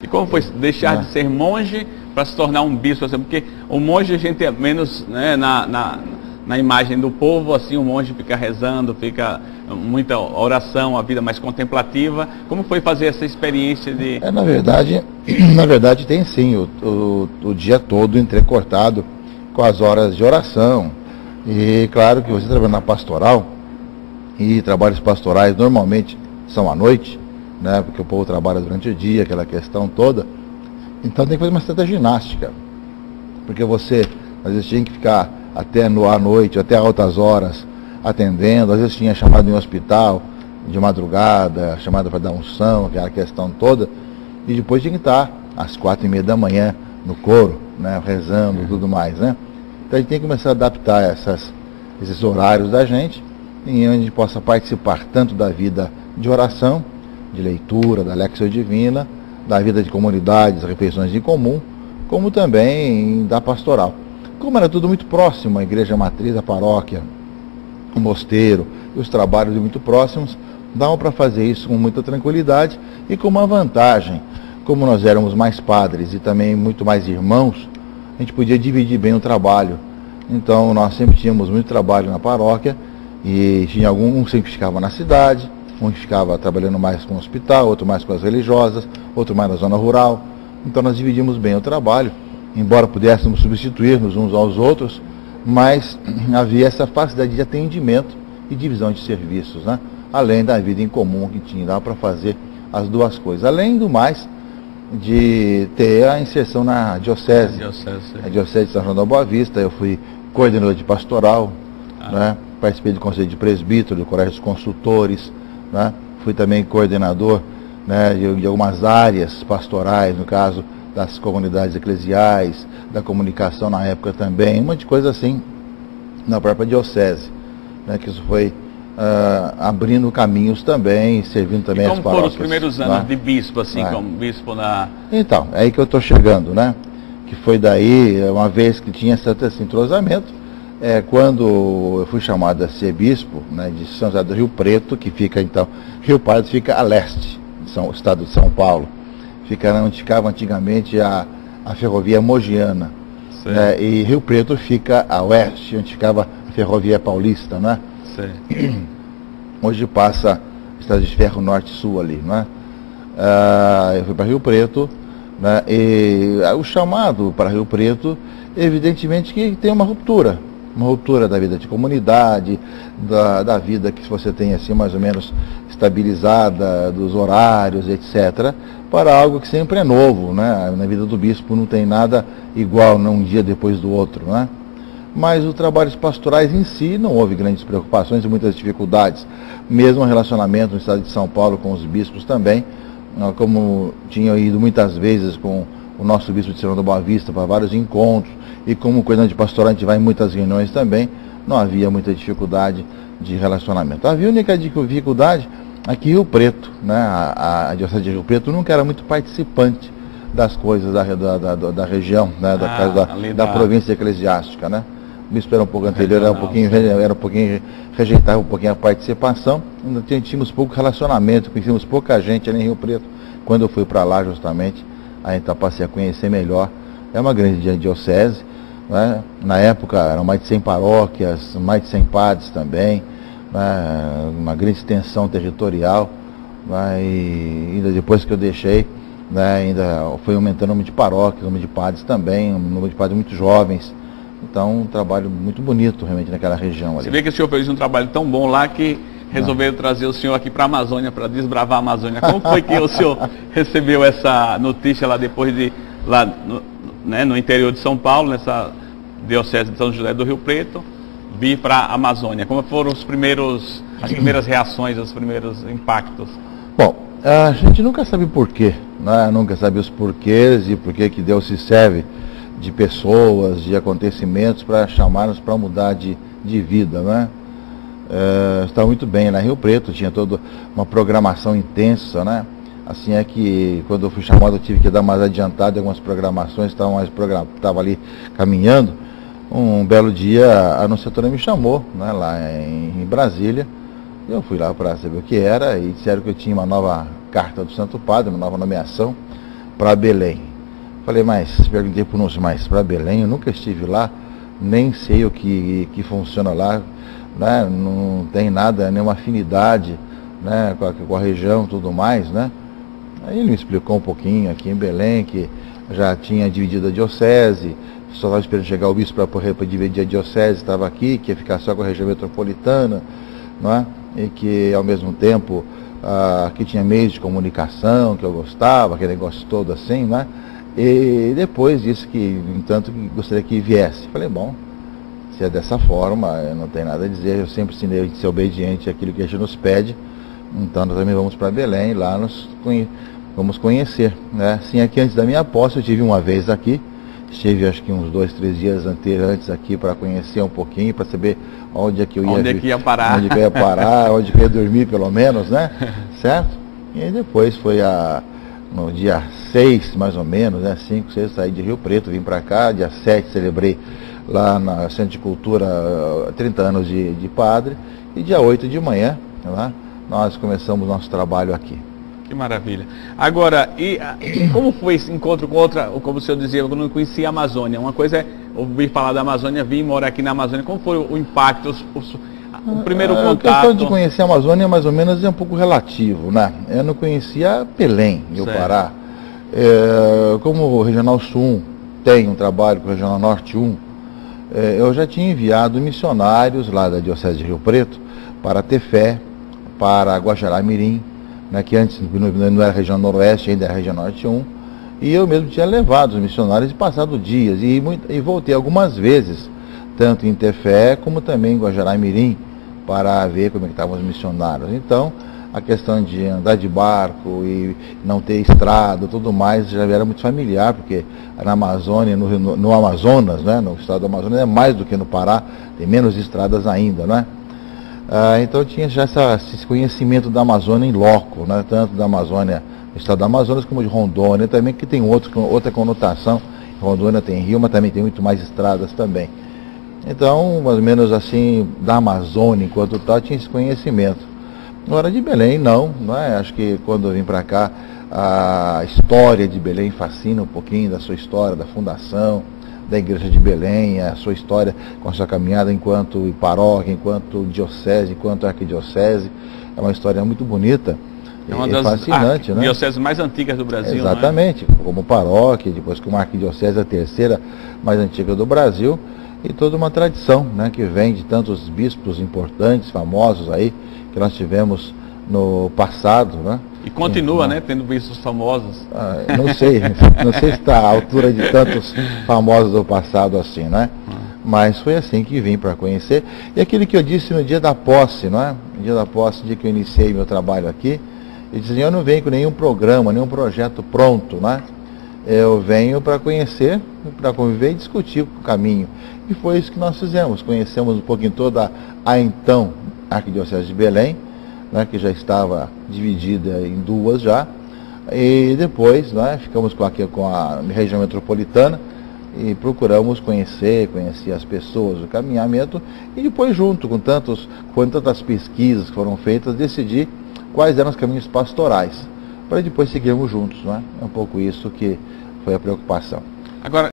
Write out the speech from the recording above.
E como foi deixar de ser monge para se tornar um bispo? Assim, porque o monge a gente é menos, né, na imagem do povo, assim, o monge fica rezando, fica muita oração, a vida mais contemplativa. Como foi fazer essa experiência de... Na verdade tem sim, o dia todo entrecortado com as horas de oração. E claro que você trabalha na pastoral, e trabalhos pastorais normalmente são à noite, né, porque o povo trabalha durante o dia, aquela questão toda. Então tem que fazer uma certa ginástica, porque você às vezes tinha que ficar até à noite, até altas horas atendendo, às vezes tinha chamado em hospital de madrugada, chamada para dar unção, aquela questão toda, e depois tinha que estar às 4h30 da manhã no coro, né, rezando e tudo mais, né? Então a gente tem que começar a adaptar esses horários da gente, em onde a gente possa participar tanto da vida de oração, de leitura, da Lexio Divina, da vida de comunidades, refeições em comum, como também da pastoral. Como era tudo muito próximo, a igreja matriz, a paróquia, o mosteiro, e os trabalhos muito próximos, davam para fazer isso com muita tranquilidade e com uma vantagem. Como nós éramos mais padres e também muito mais irmãos, a gente podia dividir bem o trabalho. Então nós sempre tínhamos muito trabalho na paróquia e tinha um sempre ficava na cidade, um que ficava trabalhando mais com o hospital, outro mais com as religiosas, outro mais na zona rural. Então nós dividimos bem o trabalho, embora pudéssemos substituir-nos uns aos outros, mas havia essa facilidade de atendimento e divisão de serviços, né? Além da vida em comum que tinha, dava para fazer as duas coisas. Além do mais, de ter a inserção na diocese. A diocese de São João da Boa Vista. Eu fui coordenador de pastoral, né? Participei do conselho de presbítero, do colégio dos consultores, né? Fui também coordenador, né, de algumas áreas pastorais, no caso das comunidades eclesiais, da comunicação na época também, um monte de coisa assim na própria diocese, né, que isso foi abrindo caminhos também, servindo também as paróquias. Como foram os primeiros anos, né, de bispo, assim, como bispo na... Então, é aí que eu estou chegando, né? Que foi daí, uma vez que tinha certo esse entrosamento, quando eu fui chamado a ser bispo, né, de São José do Rio Preto, que fica então, Rio Pardo fica a leste, estado de São Paulo, fica onde ficava antigamente a ferrovia Mogiana, né, e Rio Preto fica a oeste, onde ficava a ferrovia paulista, né? Hoje passa a estrada de ferro norte-sul ali, né? Eu fui para Rio Preto, né, e o chamado para Rio Preto, evidentemente que tem uma ruptura da vida de comunidade, da vida que você tem assim mais ou menos estabilizada, dos horários, etc., para algo que sempre é novo, né? Na vida do bispo não tem nada igual um dia depois do outro, né? Mas os trabalhos pastorais em si não houve grandes preocupações e muitas dificuldades, mesmo o relacionamento no estado de São Paulo com os bispos também, como tinha ido muitas vezes com o nosso bispo de São João da Boa Vista para vários encontros, e como coordenador de pastoral a gente vai em muitas reuniões também, não havia muita dificuldade de relacionamento. Havia a única dificuldade aqui em Rio Preto, né? A diocese de Rio Preto nunca era muito participante das coisas da região, né? Da província eclesiástica, né? O bispo era um pouco anterior, era um pouquinho rejeitava um pouquinho a participação, ainda tínhamos pouco relacionamento, conhecíamos pouca gente ali em Rio Preto. Quando eu fui para lá justamente, aí então passei a conhecer melhor. É uma grande diocese, né? Na época eram mais de 100 paróquias, mais de 100 padres também, né? Uma grande extensão territorial, né? E ainda depois que eu deixei, né, ainda foi aumentando o número de paróquias, o número de padres também, um número de padres muito jovens. Então, um trabalho muito bonito realmente naquela região ali. Você vê que o senhor fez um trabalho tão bom lá que resolveram trazer o senhor aqui para a Amazônia, para desbravar a Amazônia. Como foi que o senhor recebeu essa notícia lá depois de, lá no interior de São Paulo, nessa diocese de São José do Rio Preto, vir para a Amazônia? Como foram as primeiras reações, os primeiros impactos? Bom, a gente nunca sabe porquê, né? Nunca sabe os porquês e por que Deus se serve de pessoas, de acontecimentos para chamar-nos para mudar de vida, né? Estava muito bem lá em Rio Preto, tinha toda uma programação intensa, né? Assim é que quando eu fui chamado eu tive que dar mais adiantado em algumas programações, estava ali caminhando. Um belo dia a anunciatora me chamou, né, lá em Brasília. Eu fui lá para saber o que era e disseram que eu tinha uma nova carta do Santo Padre, uma nova nomeação, para Belém. Falei, perguntei para o Núcio, mas para Belém eu nunca estive lá, nem sei o que funciona lá, né? Não tem nada, nenhuma afinidade, né, com a região e tudo mais, né? Aí ele me explicou um pouquinho aqui em Belém, que já tinha dividido a diocese, só estava esperando chegar o bispo para dividir a diocese, estava aqui, que ia ficar só com a região metropolitana, não é? E que ao mesmo tempo aqui tinha meios de comunicação que eu gostava, aquele negócio todo assim, né? E depois disse que, no entanto, que gostaria que viesse. Falei, bom, se é dessa forma, não tem nada a dizer, eu sempre ensinei a gente ser obediente àquilo que a gente nos pede, então nós também vamos para Belém, lá vamos conhecer, né? Sim, aqui antes da minha posse, eu tive uma vez aqui, estive acho que uns 2, 3 dias antes aqui para conhecer um pouquinho, para saber onde é que eu ia, onde é que ia parar, onde que eu ia parar, onde que eu ia dormir pelo menos, né? Certo? E aí depois foi no dia 6, mais ou menos, né? 5, 6, saí de Rio Preto, vim para cá, dia 7 celebrei lá na Centro de Cultura 30 anos de padre, e dia 8 de manhã, lá, nós começamos nosso trabalho aqui. Que maravilha. Agora, como foi esse encontro com outra, como o senhor dizia, eu não conhecia a Amazônia. Uma coisa é ouvir falar da Amazônia, vim morar aqui na Amazônia. Como foi o impacto, o primeiro contato? A questão de conhecer a Amazônia, mais ou menos, é um pouco relativo, né? Eu não conhecia Belém, Rio Pará. Como o Regional Sul 1 tem um trabalho com o Regional Norte 1, eu já tinha enviado missionários lá da Diocese de Rio Preto para Tefé, para Guajará-Mirim, né, que antes não era região noroeste, ainda era região norte 1, e eu mesmo tinha levado os missionários e passado dias, e voltei algumas vezes, tanto em Tefé como também em Guajará-Mirim, para ver como é que estavam os missionários. Então, a questão de andar de barco e não ter estrada, tudo mais, já era muito familiar, porque na Amazônia, no Amazonas, né, no estado do Amazonas, é mais do que no Pará, tem menos estradas ainda, né? Então tinha já esse conhecimento da Amazônia em loco, né? Tanto da Amazônia, do estado do Amazonas, como de Rondônia também, que tem outra conotação. Rondônia tem rio, mas também tem muito mais estradas também. Então, mais ou menos assim, da Amazônia, enquanto tal, tinha esse conhecimento. Agora de Belém, não é? Acho que quando eu vim para cá, a história de Belém fascina um pouquinho da sua história, da fundação da Igreja de Belém, a sua história com a sua caminhada enquanto paróquia, enquanto diocese, enquanto arquidiocese. É uma história muito bonita. É uma das fascinante, né? dioceses mais antigas do Brasil. Exatamente, não é? Como paróquia, depois como arquidiocese, a terceira mais antiga do Brasil, e toda uma tradição, né, que vem de tantos bispos importantes, famosos aí, que nós tivemos no passado, né? E continua, né, tendo bispos famosos. Não sei se está à altura de tantos famosos do passado assim, né? Mas foi assim que vim para conhecer. E aquilo que eu disse no dia da posse, não é? No dia da posse, no dia que eu iniciei meu trabalho aqui, eu disse, eu não venho com nenhum programa, nenhum projeto pronto, né? Eu venho para conhecer, para conviver e discutir o caminho. E foi isso que nós fizemos. Conhecemos um pouquinho toda a então Arquidiocese de Belém, né, que já estava dividida em duas já, e depois, né, ficamos com a região metropolitana e procuramos conhecer as pessoas, o caminhamento, e depois junto com tantas pesquisas que foram feitas, decidir quais eram os caminhos pastorais, para depois seguirmos juntos, né? É um pouco isso que foi a preocupação. Agora,